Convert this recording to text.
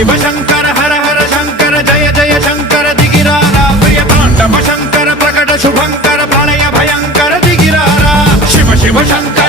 शिव शंकर हर हर शंकर जय जय शंकर दिगिरारा प्रिय तांडव शंकर प्रकट शुभंकर प्रलय भयंकर दिगिरारा शिव शिव शंकर